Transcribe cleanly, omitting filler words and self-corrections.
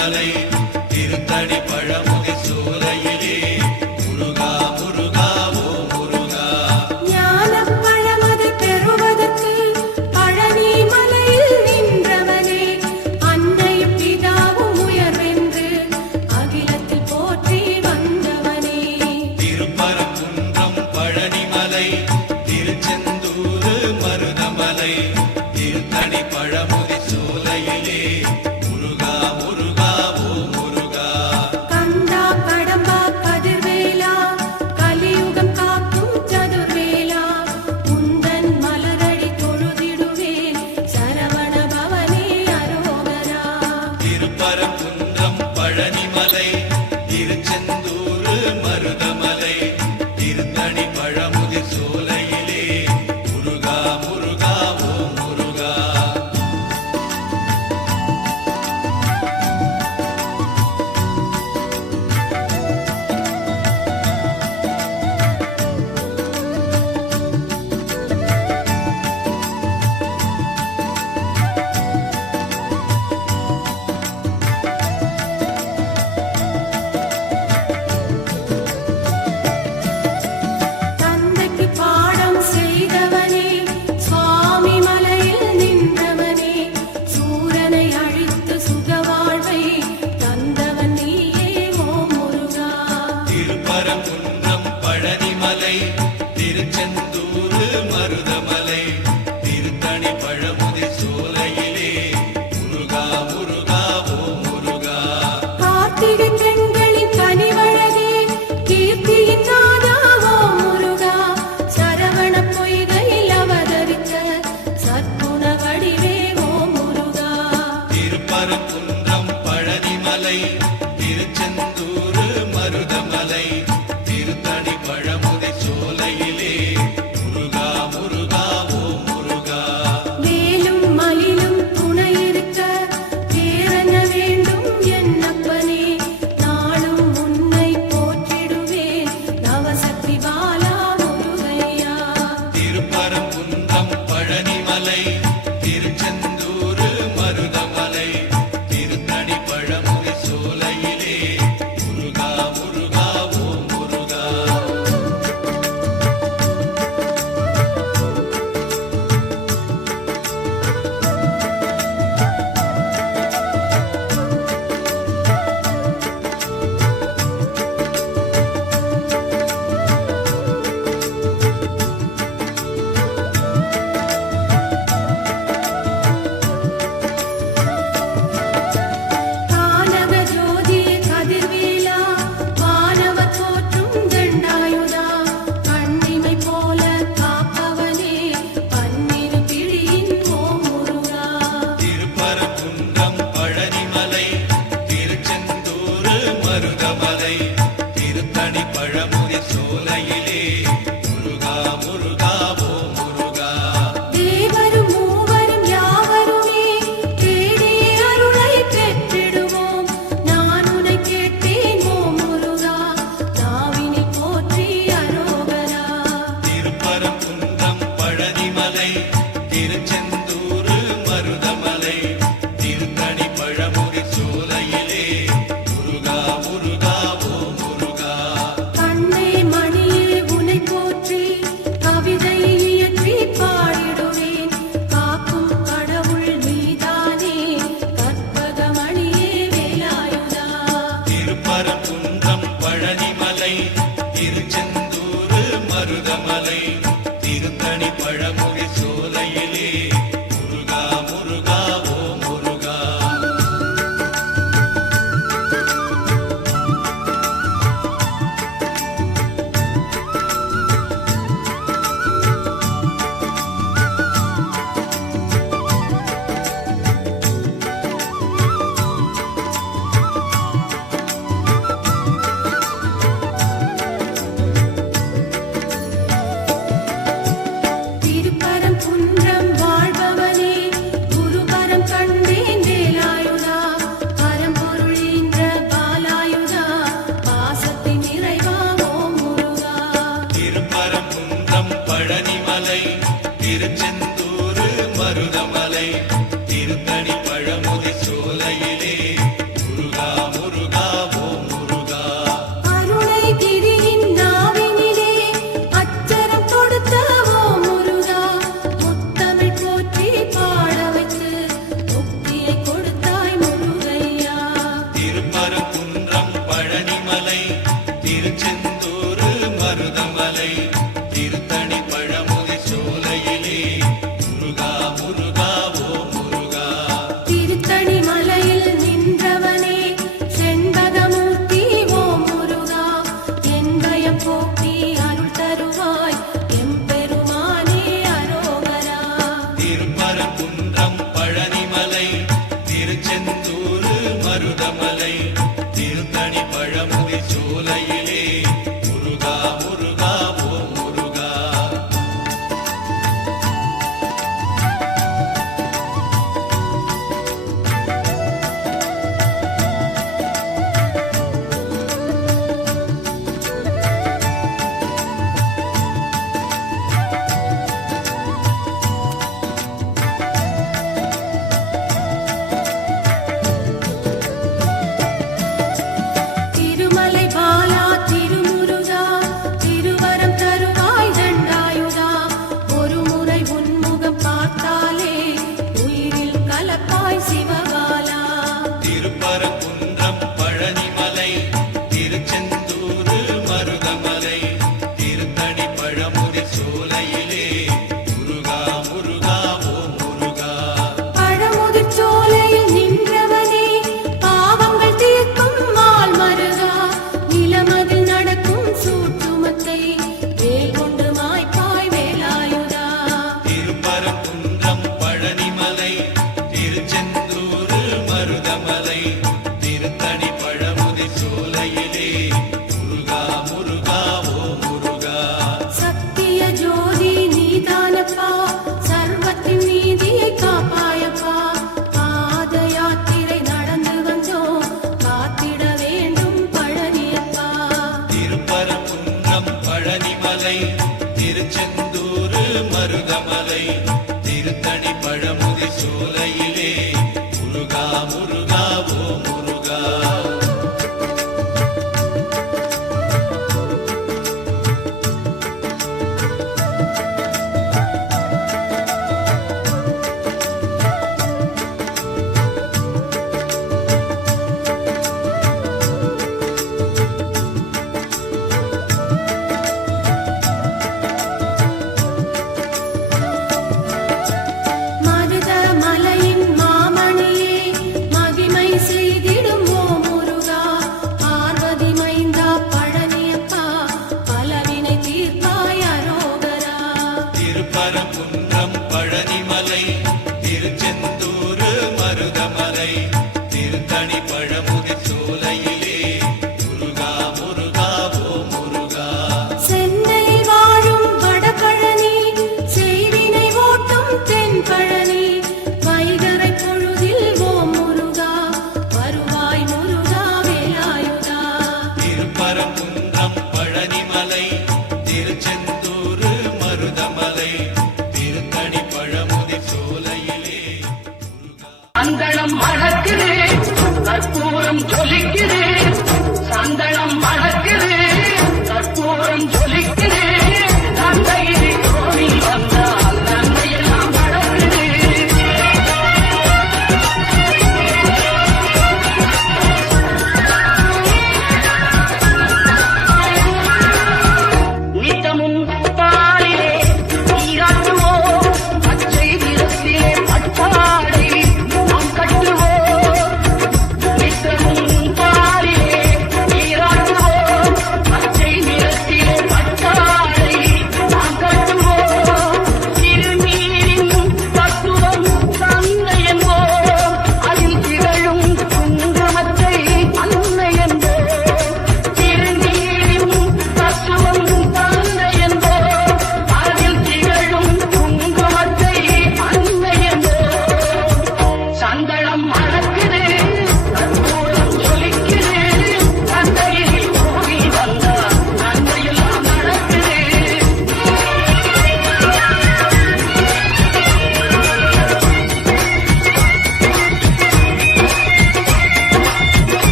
மருதமலை திருத்தணி பழமுகை சோலையிலே முருகா முருகா ஓ முருகா. ஞானப் பழமது பெறுவதற்கு பழனி மலையில் நின்றவனே, அன்னையும் பிதாவும் உயர்வென்று அகிலத்தில் போற்றி வந்தவனே. திருப்பரங்குன்றம் பழனிமலை திருச்செந்தூர் மருதமலை திருத்தணி பழமுகை சோலையிலே முருகா முருகா ஓ முருகா. கந்தா கடம்பா கதிர்வேலா கலியுகம் காக்கும் சதுர்வேலா, உந்தன் மலரடி தொழுதிடுவேன் சரவண பவனே அரோகரா. திருப்பரங்குன்றம் பழனிமலை திருச்செந்தூர் மருதமலை திருத்தணி பழமுகை சோலையிலே முருகா முருகா ஓ முருகா. தந்தைக்கு பாடம் செய்தவனே, சுவாமி மலையில் நின்றவனே, சூரனை அழித்து சுகவாழ்வை தந்தவன் நீயே ஓ முருகா. திருப்பரங்குன்றம் பழனிமலை திருச்செந்தூர் மருதமலை திருத்தணி பழமுகை சோலையிலே முருகா முருகா ஓ முருகா. கார்த்திகை பெண்களின் கனிவழகே, கீர்த்தியின் நாதா ஓ முருகா. சரவண பொய்கையில் அவதரித்த சற்குண வடிவே ஓ முருகா. திருப்பரங்குன்றம் பழனிமலை திருச்செந்தூர் மருதமலை திருத்தணி பழமுகை சோலையிலே முருகா முருகா ஓ முருகா. வேலும் மயிலும் துணையிருக்க வேறென்ன வேண்டும் என்னப்பனே, நாளும் உன்னை போற்றிடுவேன் நவசக்தி பாலா முருகையா. திருப்பரங்குன்றம் பழனிமலை திருச்செந்தூர் மருதமலை திருத்தணி பழமுகை சோலையிலே முருகா முருகா ஓ முருகா. கானக ஜோதியே கதிர்வேலா, வானவர் போற்றும் தண்டாயுதா, கண்ணிமை போல காப்பவனே பன்னிரு பிழியின் ஓ முருகா. திருப்பரங்குன்றம் பழனிமலை திருச்செந்தூர் மருதமலை திருத்தணி பழமுகை சோலையிலே முருகா முருகா ஓ முருகா. தேவரும் மூவரும் யாவருமே தேடி அருளை பெற்றிடுவோம், நான் உன்னை கேட்டேன் ஓ முருகா, நாவினில் போற்றி அரோகரா. திருப்பரங்குன்றம் பழனிமலை திருச்செந்தூர் மருதமலை திருத்தணி பழமுகை சோலையிலே முருகா முருகா ஓ முருகா. கண்ணே மணியே உன்னை போற்றி கவிதை இயற்றி பாடிடுவேன், காக்கும் கடவுள் நீதானே கற்பகமணியே வேலாயுதா. திருப்பரங்குன்றம் பழனிமலை திருச்செந்தூர் மருதமலை திருத்தணி பழமுகை சோலையிலே முருகா முருகா ஓ முருகா. திருப்பரங்குன்றம்